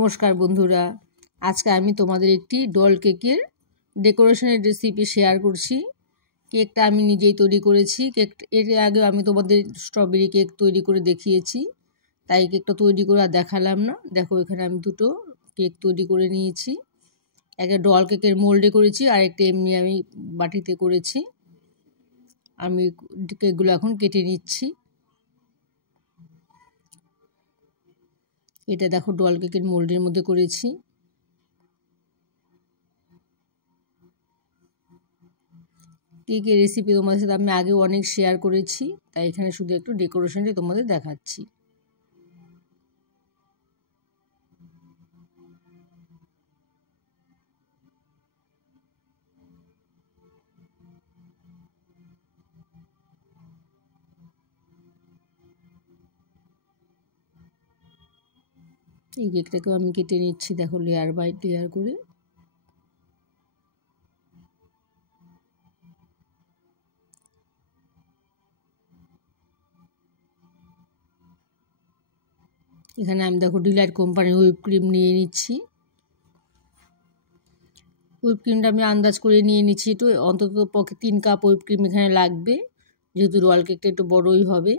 নমস্কার বন্ধুরা, আজকে আমি তোমাদের একটি ডল কেকের ডেকোরেশনের রেসিপি শেয়ার করছি। কেকটা আমি নিজেই তৈরি করেছি। এর আগে আমি তোমাদের স্ট্রবেরি কেক তৈরি করে দেখিয়েছি, তাই কেকটা তৈরি করে আর দেখালাম না। দেখো, এখানে আমি দুটো কেক তৈরি করে নিয়েছি। একটা ডল কেকের মোল্ডে করেছি, আর একটা এমনি আমি বাটিতে করেছি। আমি কেকগুলো এখন কেটে নিচ্ছি। এটা দেখো, ডল কেকের মোল্ডের মধ্যে করেছি। কেকের রেসিপি তোমাদের সাথে আমি আগেও অনেক শেয়ার করেছি, তাই এখানে শুধু একটু ডেকোরেশনটি তোমাদের দেখাচ্ছি। এই কেকটাকেও আমি কেটে নিচ্ছি, দেখো, লেয়ার বাই লেয়ার করে। এখানে আমি দেখো ডিলাইট কোম্পানির হুইপ ক্রিম নিয়ে নিচ্ছি। হুইপ ক্রিমটা আমি আন্দাজ করে নিয়ে নিচ্ছি, একটু অন্তত পক্ষে 3 কাপ হুইপ ক্রিম এখানে লাগবে, যেহেতু রোল কেকটা একটু বড়ই হবে।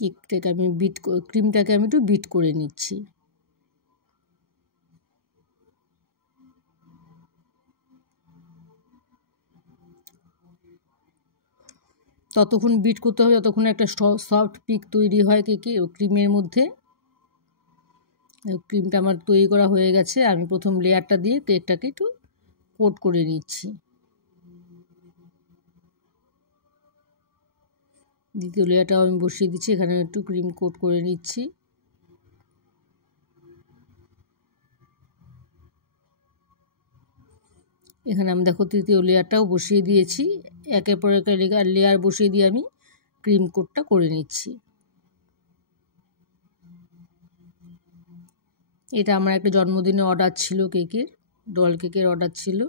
কেকটাকে আমি ক্রিমটাকে আমি একটু বিট করে নিচ্ছি। ততক্ষণ বিট করতে হবে যতক্ষণ একটা সফট পিক তৈরি হয় কেকে ক্রিমের মধ্যে। ক্রিমটা আমার তৈরি করা হয়ে গেছে। আমি প্রথম লেয়ারটা দিয়ে কেকটাকে একটু কোট করে নিচ্ছি। দ্বিতীয় লেয়ারটাও আমি বসিয়ে দিচ্ছি, এখানে একটু ক্রিম কোট করে নিচ্ছি। এখানে আমি দেখো তৃতীয় লেয়ারটাও বসিয়ে দিয়েছি। একের পর এক লেয়ার বসিয়ে দিয়ে আমি ক্রিম কোটটা করে নিচ্ছি। এটা আমার একটা জন্মদিনের অর্ডার ছিল, কেকের, ডল কেকের অর্ডার ছিল।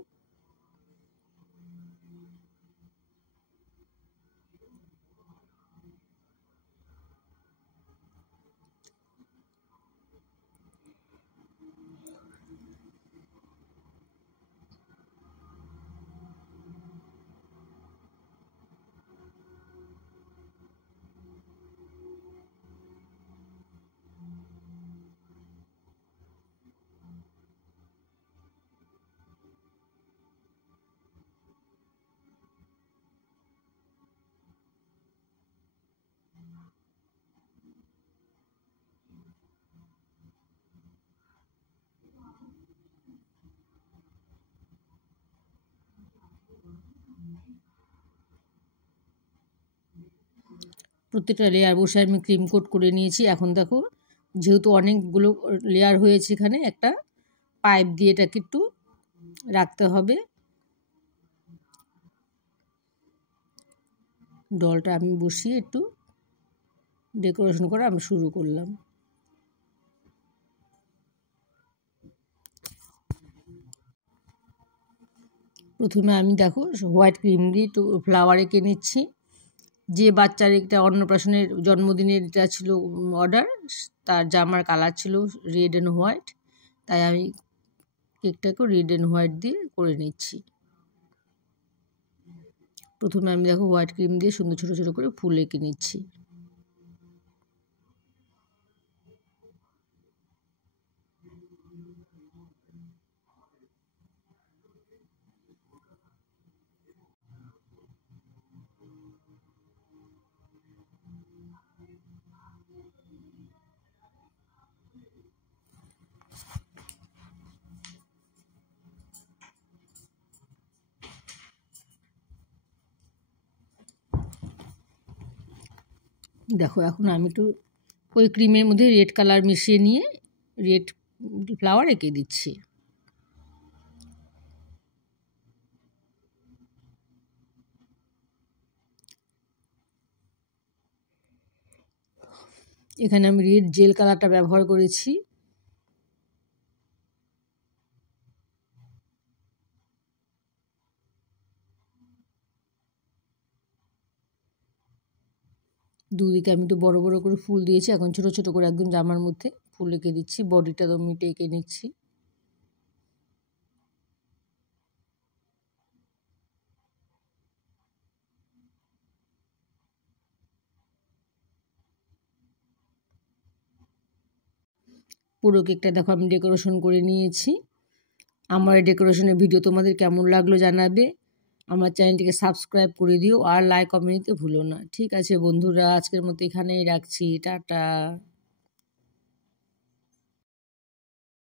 প্রত্যেকটা লেয়ার বসে আমি ক্রিম কোট করে নিয়েছি। এখন দেখো, যেহেতু অনেকগুলো লেয়ার হয়েছে, এখানে একটা পাইপ দিয়ে এটাকে একটু রাখতে হবে। ডলটা আমি বসিয়ে একটু ডেকোরেশন করা আমি শুরু করলাম। প্রথমে আমি দেখো হোয়াইট ক্রিম দিয়ে একটু ফ্লাওয়ার এঁকে নিচ্ছি। যে বাচ্চার একটা অন্নপ্রাশনের জন্মদিনের এটা ছিল অর্ডার, তার জামার কালার ছিল রেড অ্যান্ড হোয়াইট, তাই আমি কেকটাকে রেড অ্যান্ড হোয়াইট দিয়ে করে নিচ্ছি। প্রথমে আমি দেখো হোয়াইট ক্রিম দিয়ে সুন্দর ছোটো ছোটো করে ফুল এঁকে নিচ্ছি। দেখো, এখন আমি একটু ওই ক্রিমের মধ্যে রেড কালার মিশিয়ে নিয়ে রেড ফ্লাওয়ার এঁকে দিচ্ছি। এখানে আমি রেড জেল কালারটা ব্যবহার করেছি। দুদিকে আমি একটু বড় বড় করে ফুল দিয়েছি। এখন ছোট ছোট করে একদম জামার মধ্যে ফুল এঁকে দিচ্ছি। বডিটা তো আমি এঁকে নিচ্ছি। পুরো কেকটা দেখো আমি ডেকোরেশন করে নিয়েছি। আমার এই ডেকোরেশনের ভিডিও তোমাদের কেমন লাগলো জানাবে। আমার চ্যানেলটিকে সাবস্ক্রাইব করে দিও আর লাইক কমেন্ট দিতে ভুলো না। ঠিক আছে বন্ধুরা, আজকের মতো এখানেই রাখছি। টাটা।